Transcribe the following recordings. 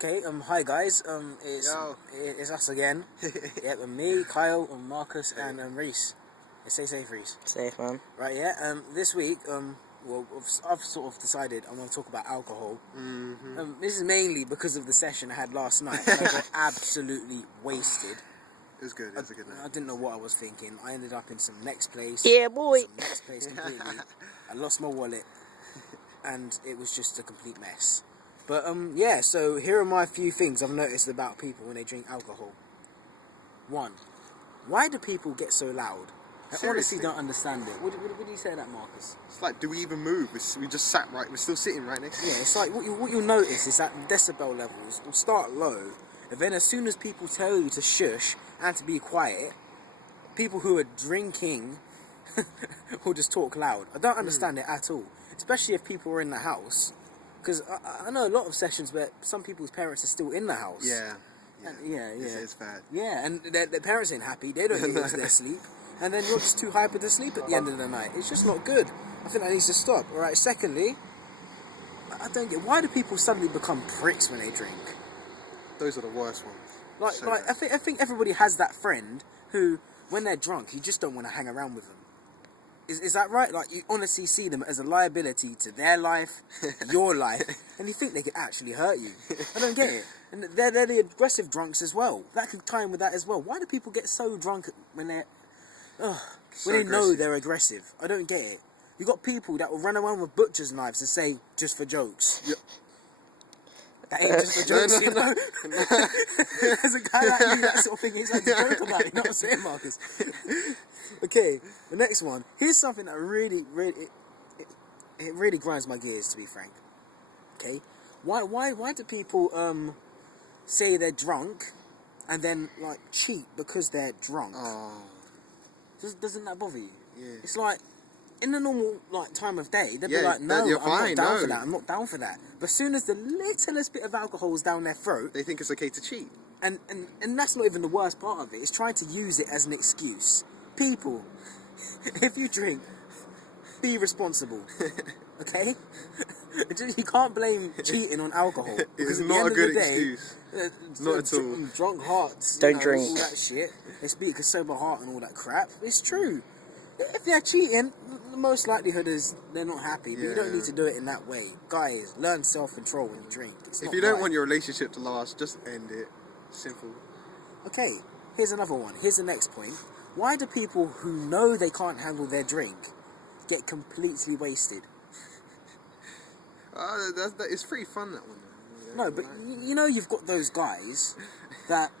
Okay, hi guys, it's us again. Yep, and me, Kyle, and Marcus, and Reece. Stay safe, Reece. Safe, man. Right, yeah, this week, well, I've sort of decided I'm going to talk about alcohol. This is mainly because of the session I had last night. I got absolutely wasted. It was good, it was a good night. I didn't know what I was thinking. I ended up in some next place. Yeah, boy. Some next place completely. I lost my wallet, and it was just a complete mess. But, yeah, so here are my few things I've noticed about people when they drink alcohol. 1, why do people get so loud? I honestly don't understand it. What do you say to that, Marcus? It's like, do we even move? We just sat right, we're still sitting right next to Yeah, it's like, what you'll notice is that decibel levels will start low, and then as soon as people tell you to shush and to be quiet, people who are drinking will just talk loud. I don't understand it at all, especially if people are in the house. Because I know a lot of sessions where some people's parents are still in the house. Yeah. Yeah. It's bad. Yeah, and their parents ain't happy. They don't get into their sleep. And then you're just too hyper to sleep at the end of the night. It's just not good. I think that needs to stop. All right, secondly, I don't get... Why do people suddenly become pricks when they drink? Those are the worst ones. I think everybody has that friend who, when they're drunk, you just don't want to hang around with them. Is that right? Like, you honestly see them as a liability to their life, your life, and you think they could actually hurt you. I don't get it. And they're the aggressive drunks as well. That can tie in with that as well. Why do people get so drunk when they're... when they know they're aggressive? I don't get it. You got people that will run around with butcher's knives and say, just for jokes. Yeah. That ain't just for jokes, you know? There's a guy like you, that sort of thing, he's like to joke about it, you know what I'm saying, Marcus? Okay, the next one. Here's something that really grinds my gears, to be frank. Okay? Why do people say they're drunk and then like cheat because they're drunk? Oh. Doesn't that bother you? Yeah. It's like, in the normal like time of day, they'd be like, no, you're I'm fine, not down no. for that. I'm not down for that. But as soon as the littlest bit of alcohol is down their throat, They think it's okay to cheat. and that's not even the worst part of it. It's trying to use it as an excuse. People, if you drink, be responsible. Okay? You can't blame cheating on alcohol. It's not a good excuse. Not at all. Drunk hearts. Don't drink. All that shit. They speak a sober heart and all that crap. It's true. If they're cheating, the most likelihood is they're not happy. But you don't need to do it in that way. Guys, learn self-control when you drink. If you don't want your relationship to last, just end it. Simple. Okay, here's another one. Here's the next point. Why do people who know they can't handle their drink get completely wasted? It's pretty fun, that one. No, but you know you've got those guys that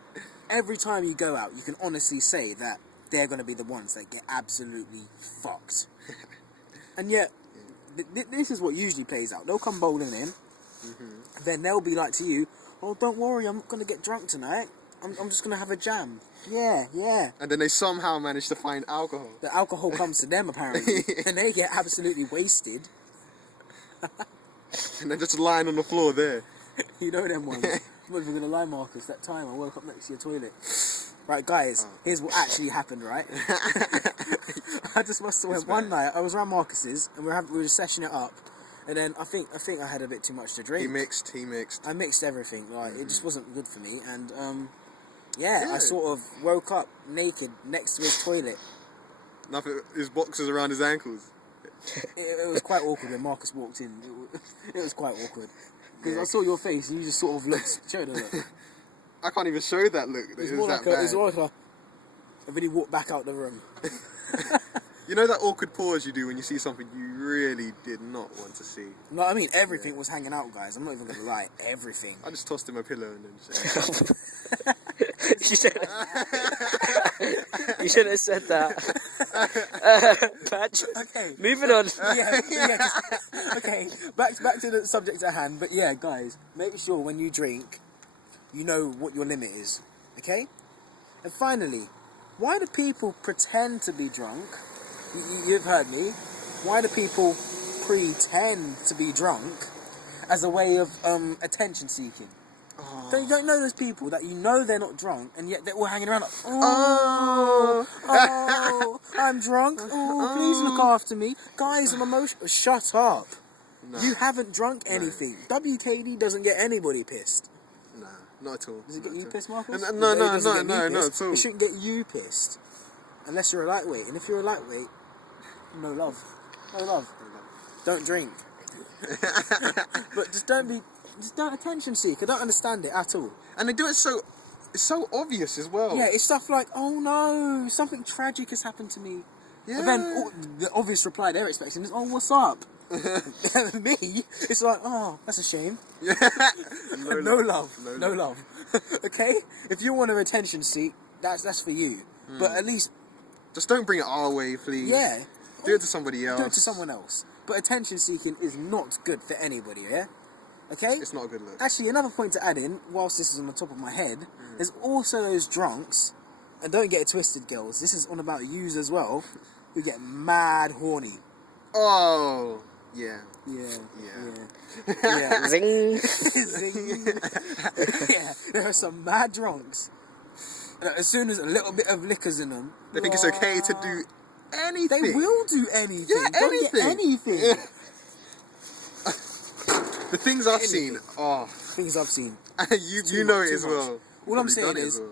every time you go out, you can honestly say that they're going to be the ones that get absolutely fucked. And yet, this is what usually plays out. They'll come bowling in, then they'll be like to you, oh, don't worry, I'm not going to get drunk tonight. I'm just going to have a jam. Yeah. And then they somehow manage to find alcohol. The alcohol comes to them, apparently, and they get absolutely wasted. And they're just lying on the floor there. You know them ones. I'm not even going to lie, Marcus. That time I woke up next to your toilet. Right, guys, here's what actually happened, right? I just must have went one night. I was around Marcus's, and we were just sessioning it up. And then I think I had a bit too much to drink. He mixed. I mixed everything. Like, it just wasn't good for me. And, I sort of woke up naked next to his toilet. Nothing. His boxers around his ankles. It was quite awkward when Marcus walked in. It was quite awkward. Because I saw your face and you just sort of looked, showed a look. I can't even show that look. It was more like a... And then he walked back out the room. You know that awkward pause you do when you see something you really did not want to see? No, I mean, everything was hanging out, guys. I'm not even going to lie. Everything. I just tossed him a pillow and then just... You should have said that. Patch. Okay. Moving on. Okay, back to the subject at hand. But yeah, guys, make sure when you drink, you know what your limit is. Okay? And finally, why do people pretend to be drunk? You've heard me. Why do people pretend to be drunk as a way of attention seeking? Oh. So you don't know those people that you know they're not drunk, and yet they're all hanging around like, I'm drunk. Oh, please look after me. Guys, I'm emotional. Shut up. No. You haven't drunk anything. No. WKD doesn't get anybody pissed. Nah, not at all. Does it get Not you at all. pissed, Marcus? No, You no, know it doesn't no, get me no, not pissed. at all. It shouldn't get you pissed. Unless you're a lightweight. And if you're a lightweight, no love. No love. Don't drink. But just don't attention seek. I don't understand it at all. And they do it so, it's so obvious as well. Yeah, it's stuff like, oh no, something tragic has happened to me. Yeah. And then the obvious reply they're expecting is, oh, what's up? Me, it's like, oh, that's a shame. No love. Okay? If you want a retention seat, that's for you. But at least, Just don't bring it our way, please. yeah. Do it to somebody else. Do it to someone else. But attention seeking is not good for anybody, yeah? Okay? It's not a good look. Actually, another point to add in, whilst this is on the top of my head, there's also those drunks, and don't get it twisted, girls, this is on about yous as well, who get mad horny. Oh, yeah. Yeah. Zing. Zing. Yeah, there are some mad drunks. As soon as a little bit of liquor's in them, They think it's okay to do anything. they will do anything. Yeah, Don't get anything. The things I've seen, Things I've seen. you know it as well. All I'm Probably saying done it is, as well.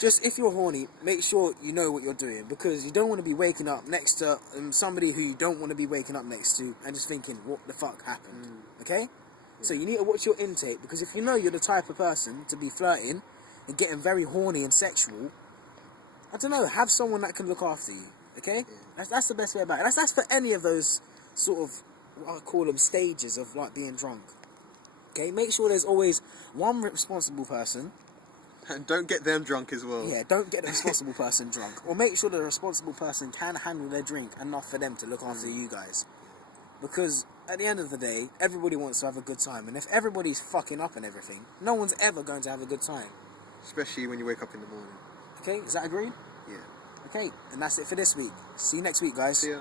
just if you're horny, make sure you know what you're doing, because you don't want to be waking up next to somebody who you don't want to be waking up next to and just thinking, what the fuck happened? Okay? So you need to watch your intake, because if you know you're the type of person to be flirting and getting very horny and sexual, I don't know, have someone that can look after you. Okay? That's the best way about it. That's for any of those sort of, what I call them, stages of like being drunk. Okay? Make sure there's always one responsible person. And don't get them drunk as well. Yeah, don't get the responsible person drunk. Or make sure the responsible person can handle their drink enough for them to look after you guys. Because at the end of the day, everybody wants to have a good time. And if everybody's fucking up and everything, no one's ever going to have a good time. Especially when you wake up in the morning. Okay, is that agreed? Yeah. Okay, and that's it for this week. See you next week, guys. See ya.